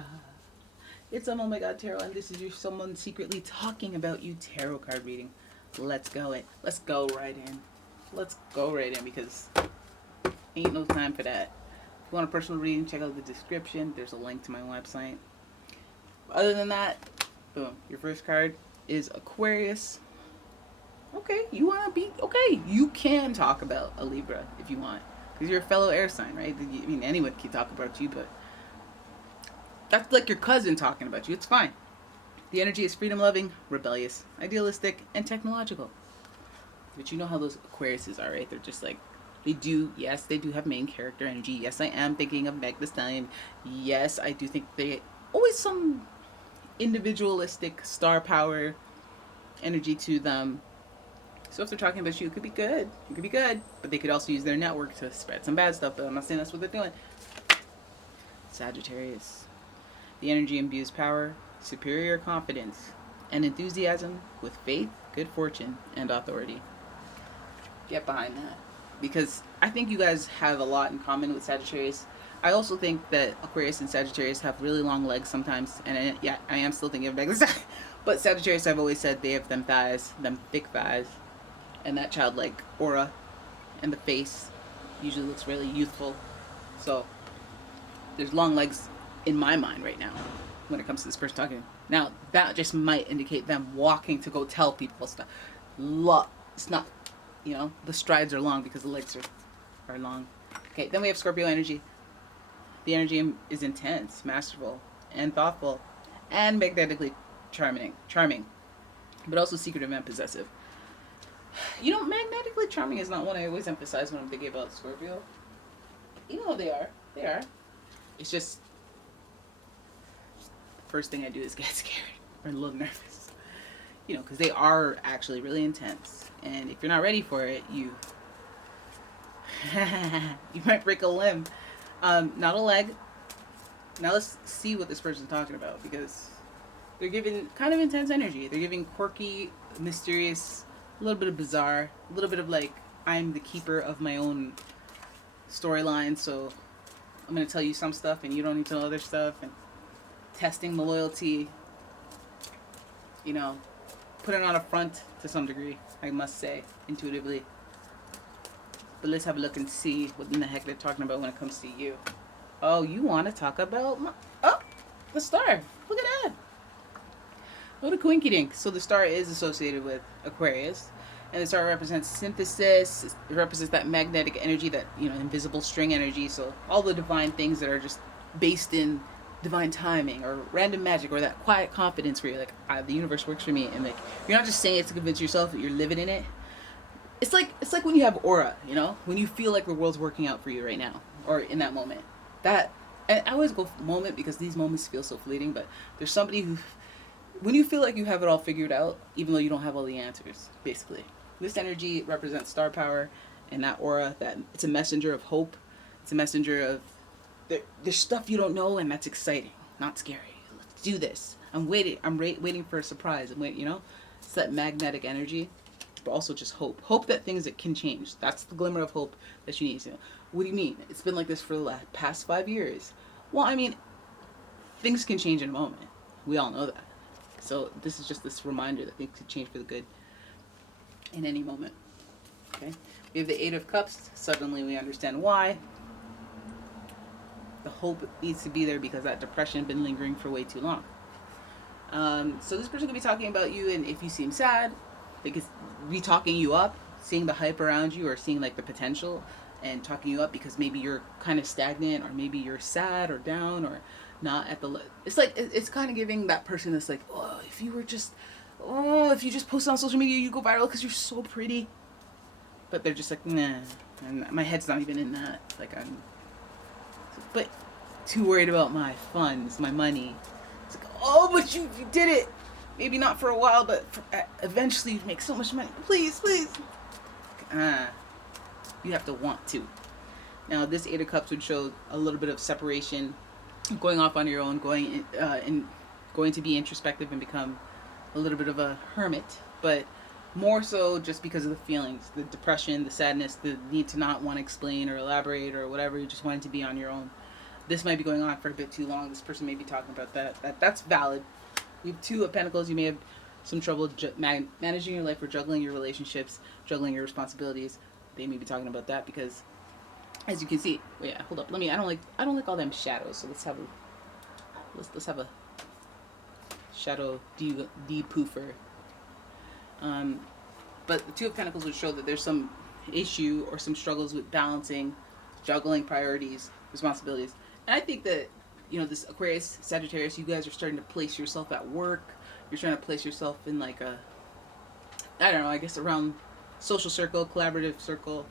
Libra. It's umomgtarot, and this is your someone secretly talking about you tarot card reading. Let's go right in. Let's go right in because ain't no time for that. If you want a personal reading, check out the description. There's a link to my website. Other than that, boom. Your first card is Aquarius. Okay, you want to be okay. You can talk about a Libra if you want, because you're a fellow air sign, right? I mean, anyone can talk about you, but that's like your cousin talking about you. It's fine. The energy is freedom-loving, rebellious, idealistic, and technological. But you know how those Aquariuses are, right? They're just like, they do have main character energy. Yes, I am thinking of Meg the Stallion. Yes, I do think they always some individualistic star power energy to them. So if they're talking about you, it could be good. It could be good. But they could also use their network to spread some bad stuff. But I'm not saying that's what they're doing. Sagittarius. The energy imbues power, superior confidence, and enthusiasm with faith, good fortune, and authority. Get behind that. Because I think you guys have a lot in common with Sagittarius. I also think that Aquarius and Sagittarius have really long legs sometimes. And I am still thinking of legs. But Sagittarius, I've always said they have them thighs, them thick thighs. And that childlike aura. And the face usually looks really youthful. So there's long legs in my mind right now when it comes to this person talking. Now, that just might indicate them walking to go tell people stuff. It's not, the strides are long because the legs are long. Okay, then we have Scorpio energy. The energy is intense, masterful, and thoughtful, and magnetically charming, but also secretive and possessive. Magnetically charming is not one I always emphasize when I'm thinking about Scorpio. They are. It's just, first thing I do is get scared or a little nervous, because they are actually really intense. And if you're not ready for it, you might break a limb. Not a leg. Now let's see what this person's talking about, because they're giving kind of intense energy. They're giving quirky, mysterious, a little bit of bizarre, a little bit of like, I'm the keeper of my own storyline, so I'm going to tell you some stuff and you don't need to know other stuff, and testing the loyalty, putting on a front to some degree, I must say, intuitively. But let's have a look and see what in the heck they're talking about when it comes to you. Oh, you want to talk about the star. Look at that. What a coinkydink. So the star is associated with Aquarius, and the star represents synthesis. It represents that magnetic energy, that invisible string energy. So all the divine things that are just based in divine timing or random magic, or that quiet confidence where you're like, the universe works for me, and like you're not just saying it to convince yourself that you're living in it. It's like when you have aura, when you feel like the world's working out for you right now, or in that moment. And I always go moment because these moments feel so fleeting. But there's somebody who, when you feel like you have it all figured out, even though you don't have all the answers, basically. This energy represents star power, and that aura, that it's a messenger of hope. It's a messenger of there's stuff you don't know, and that's exciting, not scary. Let's do this. I'm waiting. I'm waiting for a surprise. It's that magnetic energy, but also just hope. Hope that things that can change. That's the glimmer of hope that you need. What do you mean? It's been like this for the past 5 years. Well, I mean, things can change in a moment. We all know that. So this is just this reminder that things can change for the good in any moment. Okay? We have the Eight of Cups. Suddenly we understand why. The hope needs to be there because that depression has been lingering for way too long. So this person could be talking about you, and if you seem sad, they could be talking you up, seeing the hype around you, or seeing like the potential and talking you up because maybe you're kind of stagnant, or maybe you're sad or down or not at the it's like it's kind of giving that person this like, if you just post on social media you go viral because you're so pretty. But they're just like, nah, and my head's not even in that, like I'm but too worried about my funds, my money. It's like, but you did it. Maybe not for a while, but eventually you make so much money. Please. You have to want to. Now, this Eight of Cups would show a little bit of separation, going off on your own, going to be introspective and become a little bit of a hermit, but more so just because of the feelings, the depression, the sadness, the need to not want to explain or elaborate or whatever. You just wanted to be on your own. this might be going on for a bit too long. This person may be talking about that's valid. We have Two of Pentacles. You may have some trouble managing your life or juggling your relationships, juggling your responsibilities. They may be talking about that because, as you can see, yeah. Hold up. I don't like all them shadows. So let's have a shadow de-poofer. But the Two of Pentacles would show that there's some issue or some struggles with balancing, juggling priorities, responsibilities. And I think that, this Aquarius, Sagittarius, you guys are starting to place yourself at work. You're trying to place yourself in like a, I don't know, I guess around social circle, collaborative circle.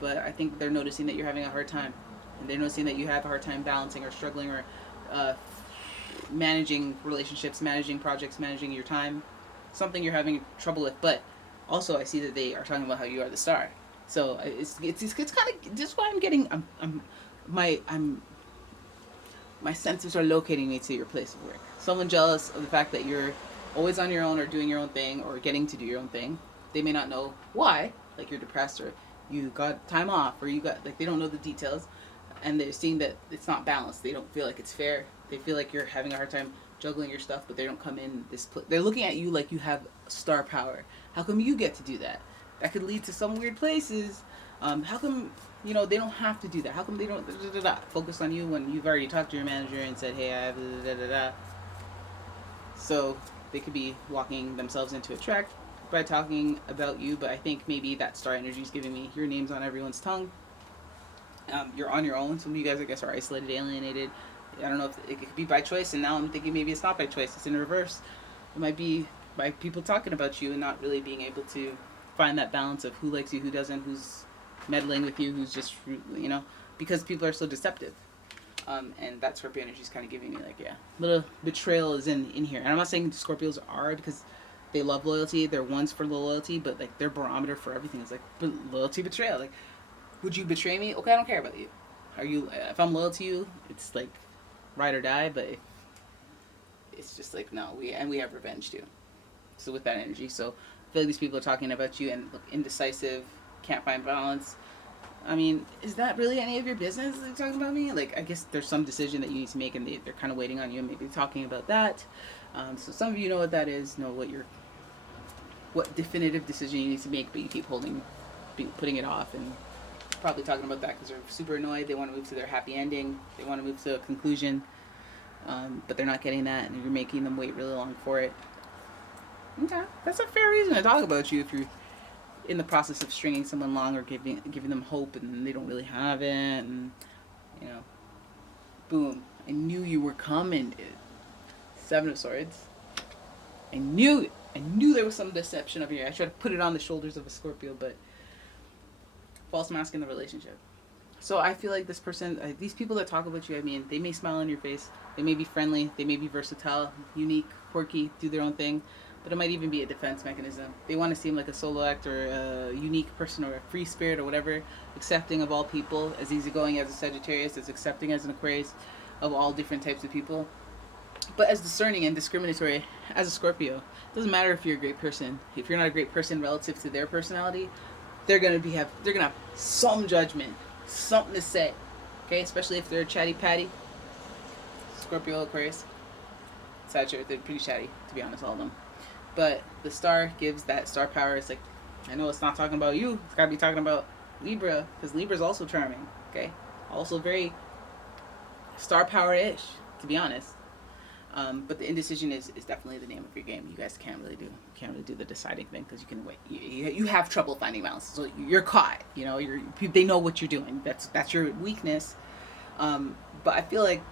But I think they're noticing that you're having a hard time. And they're noticing that you have a hard time balancing or struggling or managing relationships, managing projects, managing your time. Something you're having trouble with. But also I see that they are talking about how you are the star. So it's kind of just why I'm getting my senses are locating me to your place of work. Someone jealous of the fact that you're always on your own or doing your own thing or getting to do your own thing. They may not know why, like you're depressed or you got time off or you got, like they don't know the details, and they're seeing that it's not balanced. They don't feel like it's fair. They feel like you're having a hard time juggling your stuff, but they don't come in this they're looking at you like you have star power. How come you get to do that? That could lead to some weird places. How come, they don't have to do that? How come they don't focus on you when you've already talked to your manager and said, hey, I have . So they could be walking themselves into a trap by talking about you, but I think maybe that star energy is giving me your name's on everyone's tongue. You're on your own. Some of you guys, I guess, are isolated, alienated. I don't know if it could be by choice, and now I'm thinking maybe it's not by choice. It's in reverse. It might be by people talking about you and not really being able to find that balance of who likes you, who doesn't, who's meddling with you, who's just, because people are so deceptive. And that Scorpio energy is kind of giving me like, little betrayal is in here. And I'm not saying Scorpios are, because they love loyalty. They're ones for loyalty, but like their barometer for everything is like loyalty, betrayal. Like, would you betray me? Okay, I don't care about you. If I'm loyal to you, it's like ride or die, but it's just like, no, we have revenge too. So with that energy, so I feel like these people are talking about you and look indecisive, can't find balance. I mean, is that really any of your business? They're talking about me? Like, I guess there's some decision that you need to make, and they're kind of waiting on you and maybe talking about that. So some of you know what that is, know what definitive decision you need to make, but you keep putting it off, and probably talking about that because they're super annoyed. They want to move to their happy ending. They want to move to a conclusion, but they're not getting that, and you're making them wait really long for it. Okay, that's a fair reason to talk about you if you're in the process of stringing someone along or giving them hope and they don't really have it, and boom, I knew you were coming, dude. Seven of Swords. I knew there was some deception over here. I tried to put it on the shoulders of a Scorpio, but false mask in the relationship. So I feel like this person, these people that talk about you, I mean, they may smile on your face, they may be friendly, they may be versatile, unique, quirky, do their own thing, but it might even be a defense mechanism. They want to seem like a solo act or a unique person or a free spirit or whatever, accepting of all people, as easygoing as a Sagittarius, as accepting as an Aquarius, of all different types of people. But as discerning and discriminatory as a Scorpio. It doesn't matter if you're a great person. If you're not a great person relative to their personality, they're gonna have some judgment, something to say. Okay, especially if they're a chatty patty. Scorpio, Aquarius, Sagittarius, they're pretty chatty, to be honest, all of them. But the star gives that star power. It's like, I know it's not talking about you. It's gotta be talking about Libra, because Libra's also charming. Okay, also very star power-ish, to be honest. But the indecision is definitely the name of your game. You guys can't really do the deciding thing because you can wait. You have trouble finding balance, so you're caught. They know what you're doing. That's your weakness. But I feel like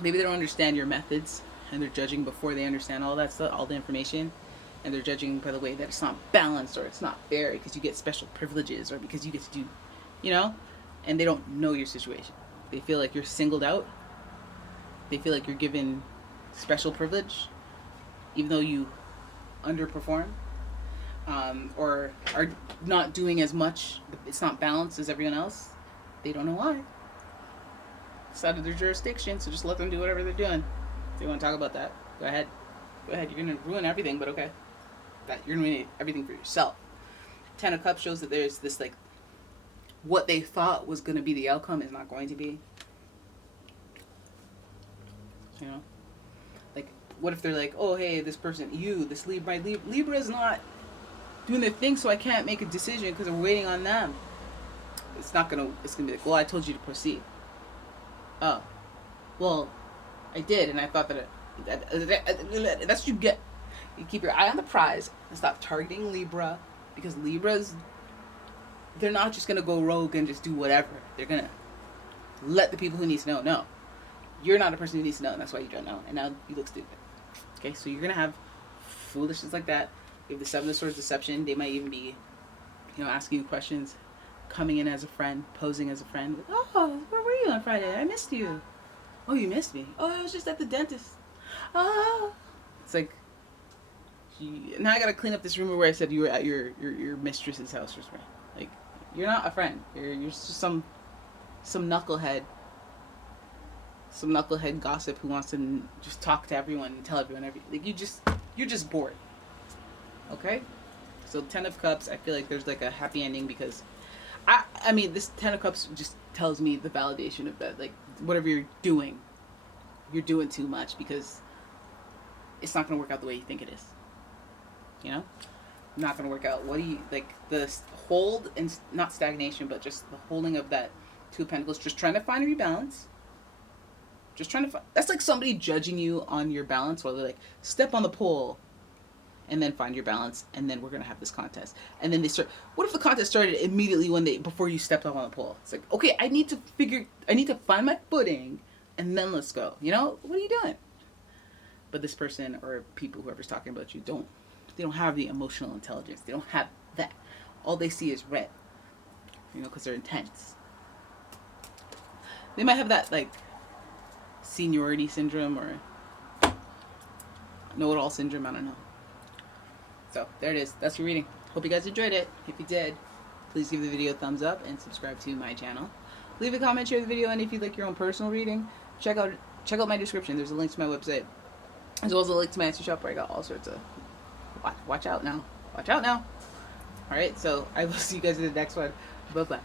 maybe they don't understand your methods, and they're judging before they understand all that stuff, all the information, and they're judging by the way that it's not balanced or it's not fair because you get special privileges or because you get to do, and they don't know your situation. They feel like you're singled out. They feel like you're given special privilege, even though you underperform, or are not doing as much. It's not balanced as everyone else. They don't know why. It's out of their jurisdiction, so just let them do whatever they're doing. If they want to talk about that, go ahead. You're gonna ruin everything, but okay. You're ruining everything for yourself. Ten of Cups shows that there's this, like, what they thought was going to be the outcome is not going to be. You know, like what if they're like, oh hey, this person, this Libra is not doing their thing, so I can't make a decision because we're waiting on them. It's gonna be like, well, I told you to proceed. Oh, well, I did, and I thought that's what you get. You keep your eye on the prize and stop targeting Libra, because Libras, they're not just gonna go rogue and just do whatever. They're gonna let the people who need to know know. You're not a person who needs to know, and that's why you don't know. And now you look stupid. Okay, so you're gonna have foolishness like that. You have the Seven of Swords deception. They might even be, asking you questions, coming in as a friend, posing as a friend. Oh, where were you on Friday? I missed you. Oh, you missed me. Oh, I was just at the dentist. Oh, it's like, now I gotta clean up this rumor where I said you were at your mistress's house or something. Like, you're not a friend. You're just some knucklehead. Some knucklehead gossip who wants to just talk to everyone and tell everyone everything. Like, you're just bored. Okay? So 10 of Cups, I feel like there's like a happy ending, because I mean, this 10 of Cups just tells me the validation of that. Like, whatever you're doing too much, because it's not going to work out the way you think it is. Not going to work out. What do you, like, the hold, and not stagnation, but just the holding of that Two of Pentacles, just trying to find a rebalance. Just trying to find, that's like somebody judging you on your balance, while they're like, step on the pole and then find your balance, and then we're going to have this contest. And then they start, what if the contest started immediately before you stepped up on the pole? It's like, okay, I need to find my footing, and then let's go. What are you doing? But this person, or people, whoever's talking about you, they don't have the emotional intelligence. They don't have that. All they see is red, because they're intense. They might have that, like, seniority syndrome, or know-it-all syndrome, I don't know. So, there it is. That's your reading. Hope you guys enjoyed it. If you did, please give the video a thumbs up and subscribe to my channel. Leave a comment, share the video, and if you'd like your own personal reading, check out my description. There's a link to my website, as well as a link to my Etsy shop, where I got all sorts of... Watch out now. Watch out now. Alright, so I will see you guys in the next one. Bye-bye.